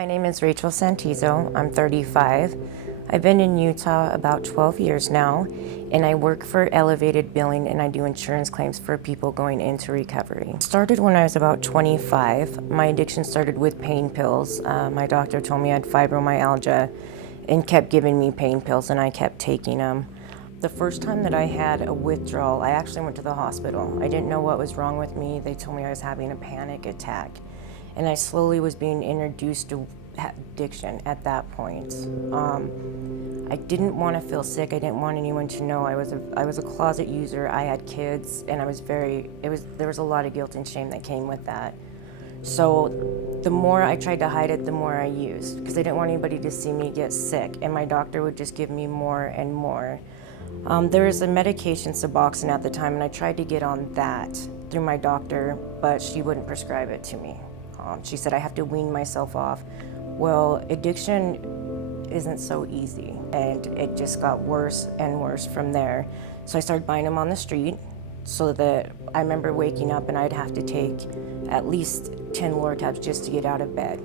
My name is Rachel Santizo. I'm 35. I've been in Utah about 12 years now, and I work for Elevated Billing, and I do insurance claims for people going into recovery. Started when I was about 25. My addiction started with pain pills. My doctor told me I had fibromyalgia and kept giving me pain pills, and I kept taking them. The first time that I had a withdrawal, I actually went to the hospital. I didn't know what was wrong with me. They told me I was having a panic attack. And I slowly was being introduced to addiction at that point. I didn't want to feel sick. I didn't want anyone to know I was a closet user. I had kids, and there was a lot of guilt and shame that came with that. So the more I tried to hide it, the more I used, because I didn't want anybody to see me get sick, and my doctor would just give me more and more. There was a medication, Suboxone, at the time, and I tried to get on that through my doctor, but she wouldn't prescribe it to me. She said I have to wean myself off. Well, addiction isn't so easy, and it just got worse and worse from there. So I started buying them on the street, so that I remember waking up and I'd have to take at least 10 Lortabs just to get out of bed.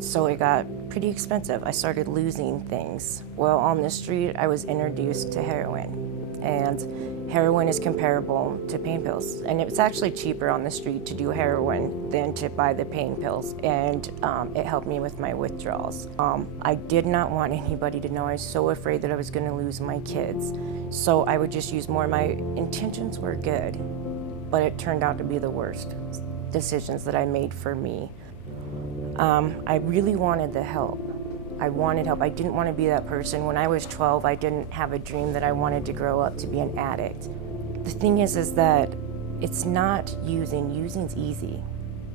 So it got pretty expensive. I started losing things. Well, on the street, I was introduced to heroin, and heroin is comparable to pain pills, and it's actually cheaper on the street to do heroin than to buy the pain pills, and it helped me with my withdrawals. I did not want anybody to know. I was so afraid that I was going to lose my kids, so I would just use more. My intentions were good, but it turned out to be the worst decisions that I made for me. I really wanted the help. I wanted help. I didn't want to be that person. When I was 12, I didn't have a dream that I wanted to grow up to be an addict. The thing is that it's not using. Using's easy.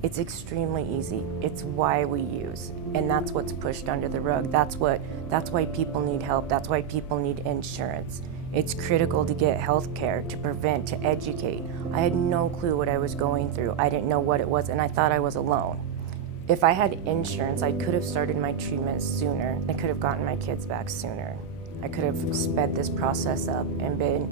It's extremely easy. It's why we use, and that's what's pushed under the rug. That's why people need help. That's why people need insurance. It's critical to get health care, to prevent, to educate. I had no clue what I was going through. I didn't know what it was, and I thought I was alone. If I had insurance, I could have started my treatment sooner. I could have gotten my kids back sooner. I could have sped this process up and been,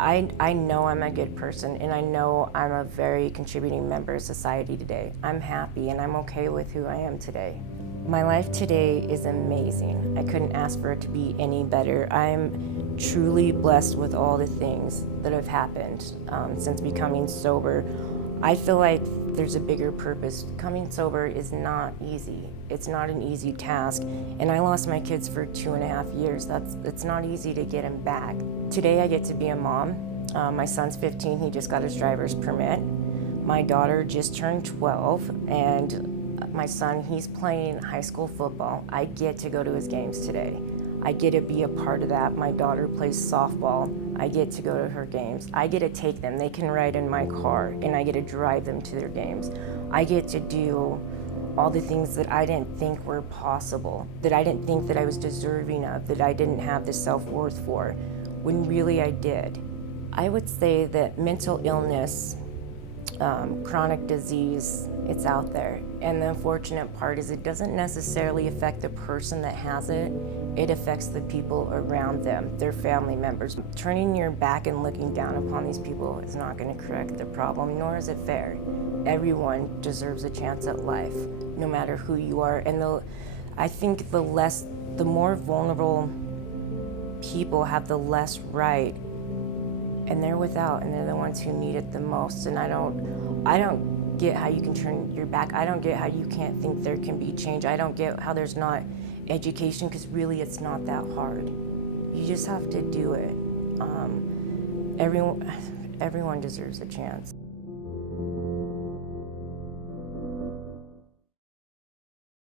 I know I'm a good person, and I know I'm a very contributing member of society today. I'm happy and I'm okay with who I am today. My life today is amazing. I couldn't ask for it to be any better. I'm truly blessed with all the things that have happened since becoming sober. I feel like there's a bigger purpose. Coming sober is not easy. It's not an easy task. And I lost my kids for 2.5 years. It's not easy to get them back. Today I get to be a mom. My son's 15, he just got his driver's permit. My daughter just turned 12, and my son, he's playing high school football. I get to go to his games today. I get to be a part of that. My daughter plays softball. I get to go to her games. I get to take them. They can ride in my car, and I get to drive them to their games. I get to do all the things that I didn't think were possible, that I didn't think that I was deserving of, that I didn't have the self-worth for, when really I did. I would say that mental illness, chronic disease, it's out there. And the unfortunate part is it doesn't necessarily affect the person that has it. It affects the people around them, their family members. Turning your back and looking down upon these people is not going to correct the problem, nor is it fair. Everyone deserves a chance at life, no matter who you are. And I think the more vulnerable people have the less right, and they're without, and they're the ones who need it the most. And I don't get how you can turn your back. I don't get how you can't think there can be change. I don't get how there's not education, because really it's not that hard. You just have to do it. Everyone deserves a chance.